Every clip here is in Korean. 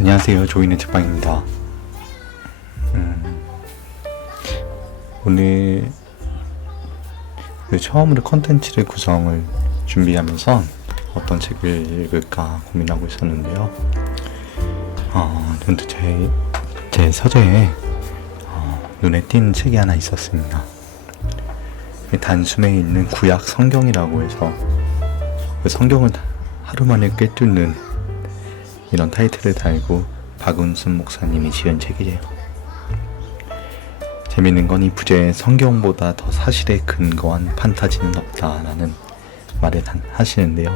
안녕하세요. 조인의 책방입니다. 오늘 처음으로 컨텐츠를 구성을 준비하면서 어떤 책을 읽을까 고민하고 있었는데요. 문득 제 서재에 눈에 띈 책이 하나 있었습니다. 단숨에 있는 구약 성경이라고 해서 그 성경을 하루 만에 꿰뚫는 이런 타이틀을 달고 박은순 목사님이 지은 책이에요. 재밌는 건 이 부제에 성경보다 더 사실에 근거한 판타지는 없다라는 말을 하시는데요.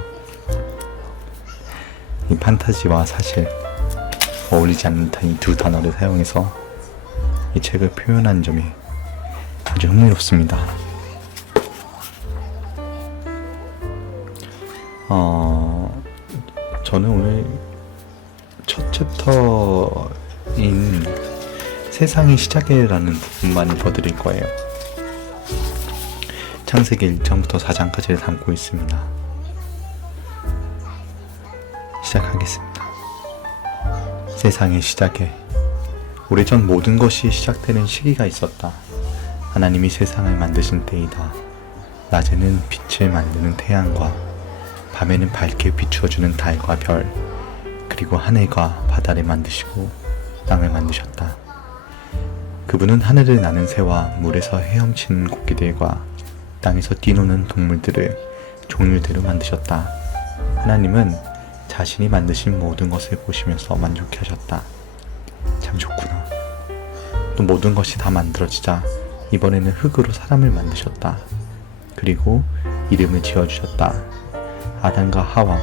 이 판타지와 사실 어울리지 않는 이 두 단어를 사용해서 이 책을 표현한 점이 아주 흥미롭습니다. 저는 오늘 첫 챕터인 세상의 시작이라는 부분만 읽어드릴 거예요. 창세기 1장부터 4장까지를 담고 있습니다. 시작하겠습니다. 세상의 시작에 오래전 모든 것이 시작되는 시기가 있었다. 하나님이 세상을 만드신 때이다. 낮에는 빛을 만드는 태양과 밤에는 밝게 비추어주는 달과 별, 그리고 하늘과 바다를 만드시고 땅을 만드셨다. 그분은 하늘을 나는 새와 물에서 헤엄치는 고기들과 땅에서 뛰노는 동물들을 종류대로 만드셨다. 하나님은 자신이 만드신 모든 것을 보시면서 만족해 하셨다. 참 좋구나. 또 모든 것이 다 만들어지자 이번에는 흙으로 사람을 만드셨다. 그리고 이름을 지어주셨다. 아담과 하와,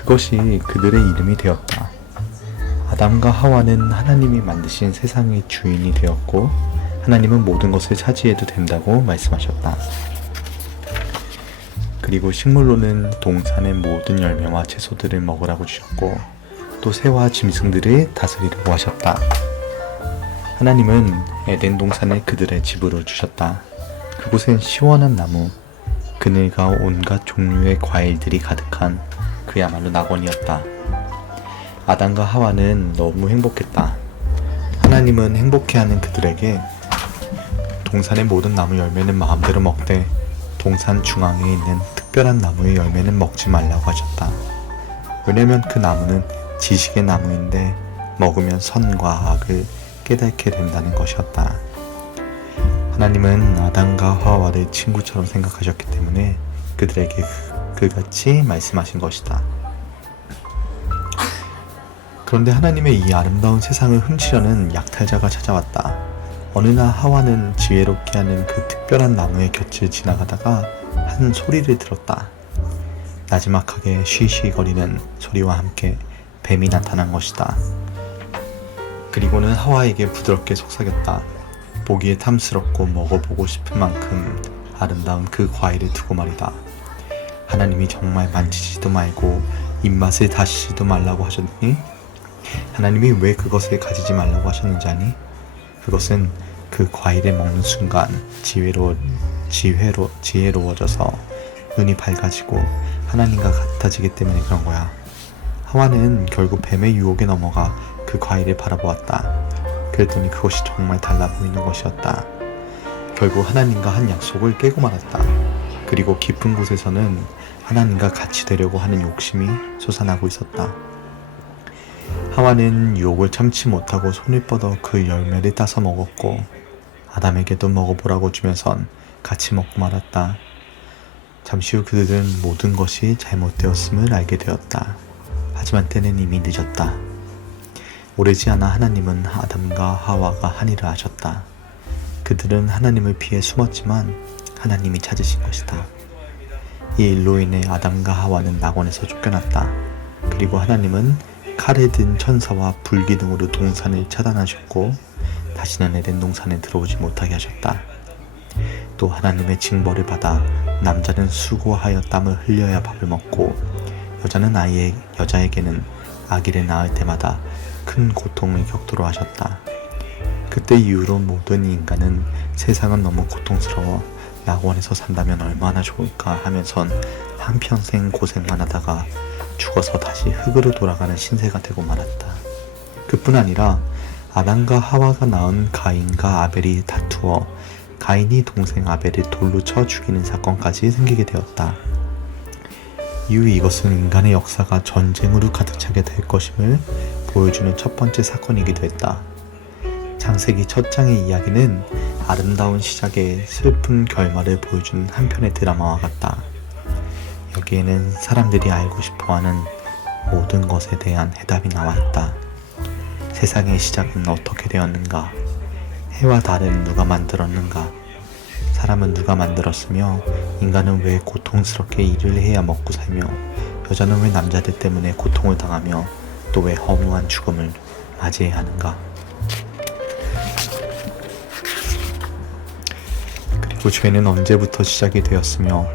그것이 그들의 이름이 되었다. 아담과 하와는 하나님이 만드신 세상의 주인이 되었고 하나님은 모든 것을 차지해도 된다고 말씀하셨다. 그리고 식물로는 동산의 모든 열매와 채소들을 먹으라고 주셨고 또 새와 짐승들을 다스리라고 하셨다. 하나님은 에덴 동산을 그들의 집으로 주셨다. 그곳엔 시원한 나무, 그늘과 온갖 종류의 과일들이 가득한 그야말로 낙원이었다. 아담과 하와는 너무 행복했다. 하나님은 행복해하는 그들에게 동산의 모든 나무 열매는 마음대로 먹되 동산 중앙에 있는 특별한 나무의 열매는 먹지 말라고 하셨다. 왜냐면 그 나무는 지식의 나무인데 먹으면 선과 악을 깨닫게 된다는 것이었다. 하나님은 아담과 하와를 친구처럼 생각하셨기 때문에 그들에게 그같이 말씀하신 것이다. 그런데 하나님의 이 아름다운 세상을 훔치려는 약탈자가 찾아왔다. 어느 날 하와는 지혜롭게 하는 그 특별한 나무의 곁을 지나가다가 한 소리를 들었다. 나지막하게 쉬쉬거리는 소리와 함께 뱀이 나타난 것이다. 그리고는 하와에게 부드럽게 속삭였다. 보기에 탐스럽고 먹어보고 싶은 만큼 아름다운 그 과일을 두고 말이다. 하나님이 정말 만지지도 말고 입맛을 다시지도 말라고 하셨니? 하나님이 왜 그것을 가지지 말라고 하셨는지 아니? 그것은 그 과일을 먹는 순간 지혜로워져서 눈이 밝아지고 하나님과 같아지기 때문에 그런 거야. 하와는 결국 뱀의 유혹에 넘어가 그 과일을 바라보았다. 그랬더니 그것이 정말 달라 보이는 것이었다. 결국 하나님과 한 약속을 깨고 말았다. 그리고 깊은 곳에서는 하나님과 같이 되려고 하는 욕심이 솟아나고 있었다. 하와는 유혹을 참지 못하고 손을 뻗어 그 열매를 따서 먹었고 아담에게도 먹어보라고 주면선 같이 먹고 말았다. 잠시 후 그들은 모든 것이 잘못되었음을 알게 되었다. 하지만 때는 이미 늦었다. 오래지 않아 하나님은 아담과 하와가 한 일을 하셨다. 그들은 하나님을 피해 숨었지만 하나님이 찾으신 것이다. 이 일로 인해 아담과 하와는 낙원에서 쫓겨났다. 그리고 하나님은 칼에 든 천사와 불기둥으로 동산을 차단하셨고 다시는 에덴 동산에 들어오지 못하게 하셨다. 또 하나님의 징벌을 받아 남자는 수고하여 땀을 흘려야 밥을 먹고 여자에게는 아기를 낳을 때마다 큰 고통을 겪도록 하셨다. 그때 이후로 모든 인간은 세상은 너무 고통스러워 낙원에서 산다면 얼마나 좋을까 하면선 한평생 고생만 하다가 죽어서 다시 흙으로 돌아가는 신세가 되고 말았다. 그뿐 아니라 아담과 하와가 낳은 가인과 아벨이 다투어 가인이 동생 아벨을 돌로 쳐 죽이는 사건까지 생기게 되었다. 이후 이것은 인간의 역사가 전쟁으로 가득 차게 될 것임을 보여주는 첫 번째 사건이기도 했다. 창세기 첫 장의 이야기는 아름다운 시작에 슬픈 결말을 보여주는 한편의 드라마와 같다. 여기에는 사람들이 알고 싶어하는 모든 것에 대한 해답이 나와 있다. 세상의 시작은 어떻게 되었는가? 해와 달은 누가 만들었는가? 사람은 누가 만들었으며 인간은 왜 고통스럽게 일을 해야 먹고 살며 여자는 왜 남자들 때문에 고통을 당하며 또 왜 허무한 죽음을 맞이해야 하는가? 그리고 죄는 언제부터 시작이 되었으며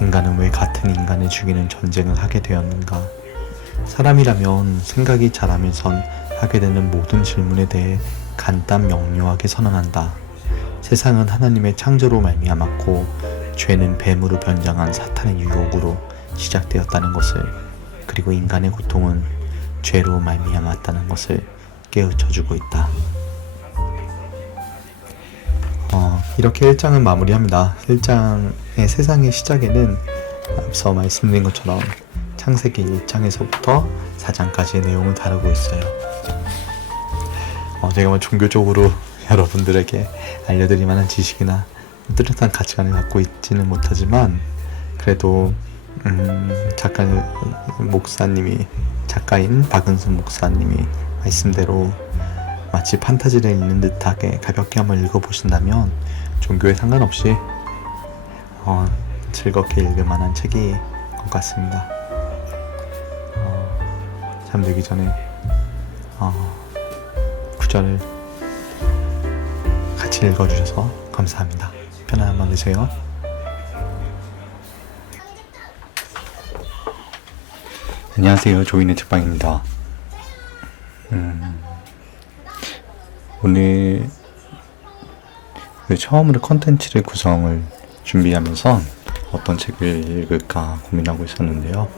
인간은 왜 같은 인간을 죽이는 전쟁을 하게 되었는가? 사람이라면 생각이 자라면선 하게 되는 모든 질문에 대해 간단 명료하게 선언한다. 세상은 하나님의 창조로 말미암았고 죄는 뱀으로 변장한 사탄의 유혹으로 시작되었다는 것을, 그리고 인간의 고통은 죄로 말미암았다는 것을 깨우쳐주고 있다. 이렇게 1장은 마무리합니다. 1장의 세상의 시작에는 앞서 말씀드린 것처럼 창세기 1장에서부터 4장까지의 내용을 다루고 있어요. 제가 뭐 종교적으로 여러분들에게 알려드릴 만한 지식이나 뚜렷한 가치관을 갖고 있지는 못하지만 그래도 작가인 박은순 목사님이 말씀대로 마치 판타지를 읽는 듯하게 가볍게 한번 읽어보신다면 종교에 상관없이 즐겁게 읽을 만한 책이 것 같습니다. 잠들기 전에 구절을 같이 읽어주셔서 감사합니다. 편안한 밤 되세요. 안녕하세요. 조인의 책방입니다. 오늘 처음으로 컨텐츠를 구성을 준비하면서 어떤 책을 읽을까 고민하고 있었는데요.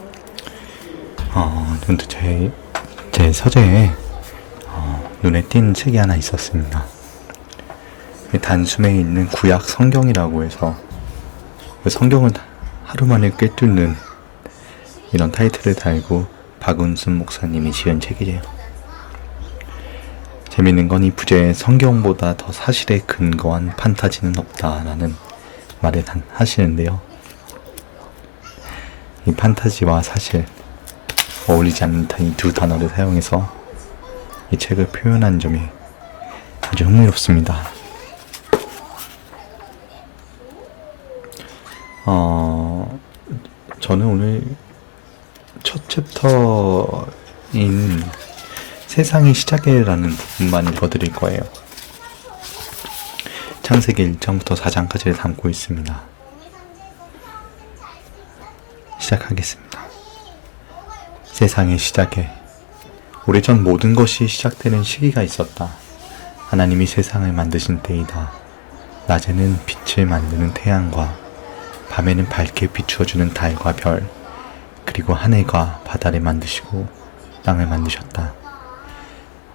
제 서재에 눈에 띈 책이 하나 있었습니다. 단숨에 있는 구약 성경이라고 해서 성경을 하루 만에 꿰뚫는 이런 타이틀을 달고 박은순 목사님이 지은 책이에요. 재밌는 건 이 부제에 성경보다 더 사실에 근거한 판타지는 없다라는 말을 하시는데요. 이 판타지와 사실 어울리지 않는 이 두 단어를 사용해서 이 책을 표현한 점이 아주 흥미롭습니다. 저는 오늘 첫 챕터인 세상의 시작에라는 부분만 읽어드릴 거예요. 창세기 1장부터 4장까지를 담고 있습니다. 시작하겠습니다. 세상의 시작에 오래전 모든 것이 시작되는 시기가 있었다. 하나님이 세상을 만드신 때이다. 낮에는 빛을 만드는 태양과 밤에는 밝게 비추어주는 달과 별, 그리고 하늘과 바다를 만드시고 땅을 만드셨다.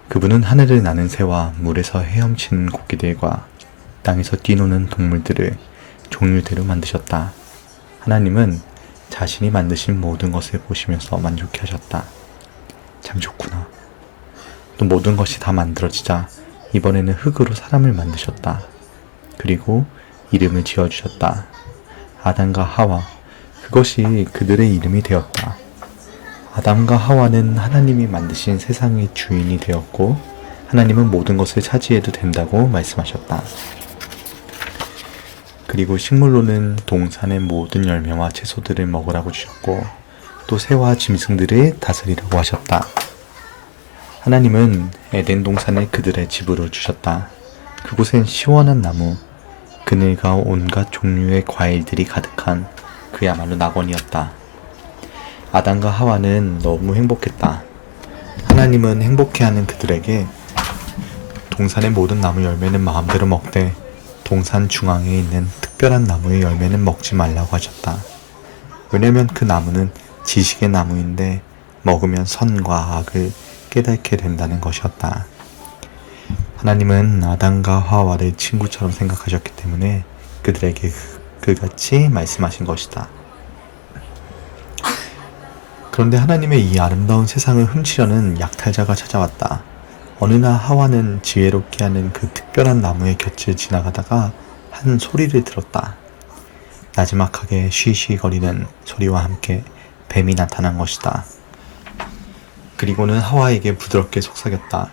그분은 하늘을 나는 새와 물에서 헤엄치는 고기들과 땅에서 뛰노는 동물들을 종류대로 만드셨다. 하나님은 자신이 만드신 모든 것을 보시면서 만족해 하셨다. 참 좋구나. 또 모든 것이 다 만들어지자 이번에는 흙으로 사람을 만드셨다. 그리고 이름을 지어주셨다. 아담과 하와, 그것이 그들의 이름이 되었다. 아담과 하와는 하나님이 만드신 세상의 주인이 되었고 하나님은 모든 것을 차지해도 된다고 말씀하셨다. 그리고 식물로는 동산의 모든 열매와 채소들을 먹으라고 주셨고 또 새와 짐승들을 다스리라고 하셨다. 하나님은 에덴 동산을 그들의 집으로 주셨다. 그곳엔 시원한 나무, 그늘과 온갖 종류의 과일들이 가득한 그야말로 낙원이었다. 아담과 하와는 너무 행복했다. 하나님은 행복해하는 그들에게 동산의 모든 나무 열매는 마음대로 먹되 동산 중앙에 있는 특별한 나무의 열매는 먹지 말라고 하셨다. 왜냐면 그 나무는 지식의 나무인데 먹으면 선과 악을 깨닫게 된다는 것이었다. 하나님은 아담과 하와를 친구처럼 생각하셨기 때문에 그들에게 그같이 말씀하신 것이다. 그런데 하나님의 이 아름다운 세상을 훔치려는 약탈자가 찾아왔다. 어느 날 하와는 지혜롭게 하는 그 특별한 나무의 곁을 지나가다가 한 소리를 들었다. 나지막하게 쉬쉬거리는 소리와 함께 뱀이 나타난 것이다. 그리고는 하와에게 부드럽게 속삭였다.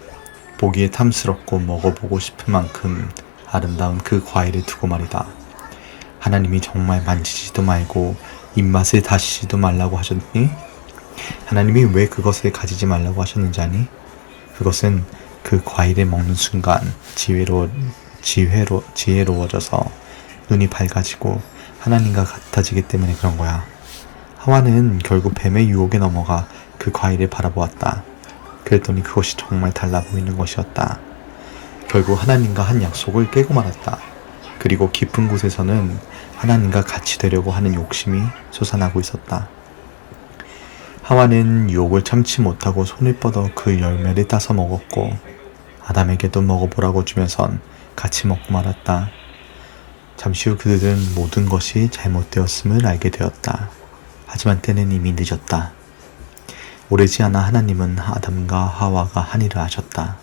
보기에 탐스럽고 먹어보고 싶을 만큼 아름다운 그 과일을 두고 말이다. 하나님이 정말 만지지도 말고 입맛을 다시지도 말라고 하셨니? 하나님이 왜 그것을 가지지 말라고 하셨는지 아니? 그것은 그 과일을 먹는 순간 지혜로워져서 눈이 밝아지고 하나님과 같아지기 때문에 그런 거야. 하와는 결국 뱀의 유혹에 넘어가 그 과일을 바라보았다. 그랬더니 그것이 정말 달라 보이는 것이었다. 결국 하나님과 한 약속을 깨고 말았다. 그리고 깊은 곳에서는 하나님과 같이 되려고 하는 욕심이 솟아나고 있었다. 하와는 유혹을 참지 못하고 손을 뻗어 그 열매를 따서 먹었고 아담에게도 먹어보라고 주면선 같이 먹고 말았다. 잠시 후 그들은 모든 것이 잘못되었음을 알게 되었다. 하지만 때는 이미 늦었다. 오래지 않아 하나님은 아담과 하와가 한 일을 하셨다.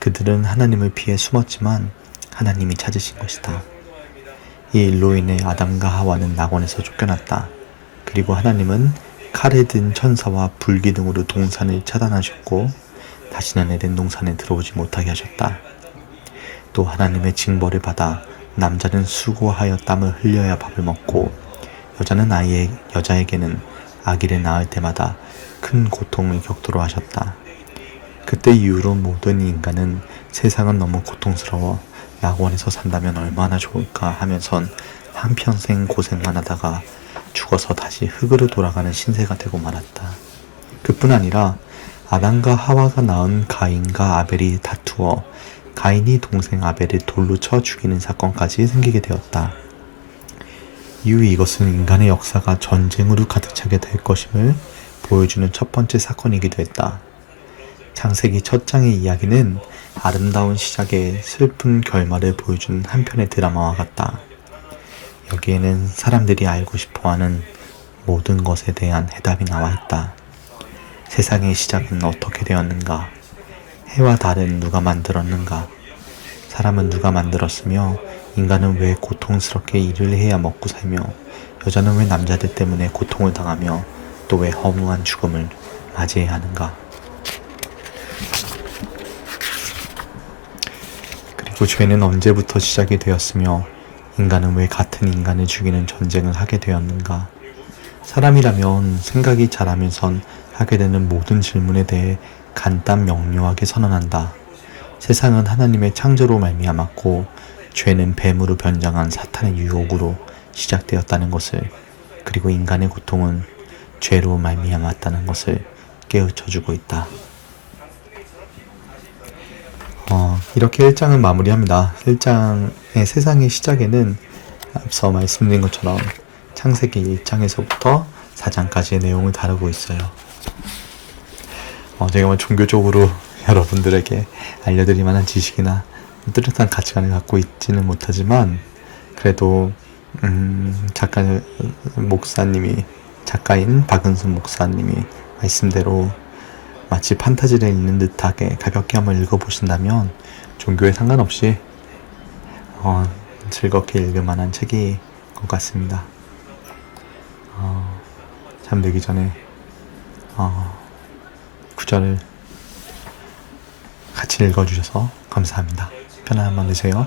그들은 하나님을 피해 숨었지만 하나님이 찾으신 것이다. 이 일로 인해 아담과 하와는 낙원에서 쫓겨났다. 그리고 하나님은 칼에 든 천사와 불기둥으로 동산을 차단하셨고 다시는 에덴 동산에 들어오지 못하게 하셨다. 또 하나님의 징벌을 받아 남자는 수고하여 땀을 흘려야 밥을 먹고 여자는 여자에게는 아기를 낳을 때마다 큰 고통을 겪도록 하셨다. 그때 이후로 모든 인간은 세상은 너무 고통스러워 낙원에서 산다면 얼마나 좋을까 하면선 한평생 고생만 하다가 죽어서 다시 흙으로 돌아가는 신세가 되고 말았다. 그뿐 아니라 아담과 하와가 낳은 가인과 아벨이 다투어 가인이 동생 아벨을 돌로 쳐 죽이는 사건까지 생기게 되었다. 이후 이것은 인간의 역사가 전쟁으로 가득 차게 될 것임을 보여주는 첫 번째 사건이기도 했다. 창세기 첫 장의 이야기는 아름다운 시작에 슬픈 결말을 보여주는 한 편의 드라마와 같다. 여기에는 사람들이 알고 싶어하는 모든 것에 대한 해답이 나와 있다. 세상의 시작은 어떻게 되었는가? 해와 달은 누가 만들었는가? 사람은 누가 만들었으며 인간은 왜 고통스럽게 일을 해야 먹고 살며 여자는 왜 남자들 때문에 고통을 당하며 또 왜 허무한 죽음을 맞이해야 하는가? 그리고 죄는 언제부터 시작이 되었으며 인간은 왜 같은 인간을 죽이는 전쟁을 하게 되었는가? 사람이라면 생각이 자라면선 하게 되는 모든 질문에 대해 간단 명료하게 선언한다. 세상은 하나님의 창조로 말미암았고 죄는 뱀으로 변장한 사탄의 유혹으로 시작되었다는 것을, 그리고 인간의 고통은 죄로 말미암았다는 것을 깨우쳐주고 있다. 이렇게 1장은 마무리합니다. 1장의 세상의 시작에는 앞서 말씀드린 것처럼 창세기 1장에서부터 4장까지의 내용을 다루고 있어요. 제가 뭐 종교적으로 여러분들에게 알려드릴 만한 지식이나 뚜렷한 가치관을 갖고 있지는 못하지만 그래도 작가인 박은순 목사님이 말씀대로 마치 판타지를 읽는 듯하게 가볍게 한번 읽어보신다면 종교에 상관없이 즐겁게 읽을 만한 책이 것 같습니다. 잠들기 전에 구절을 같이 읽어주셔서 감사합니다. 편안한 밤 되세요.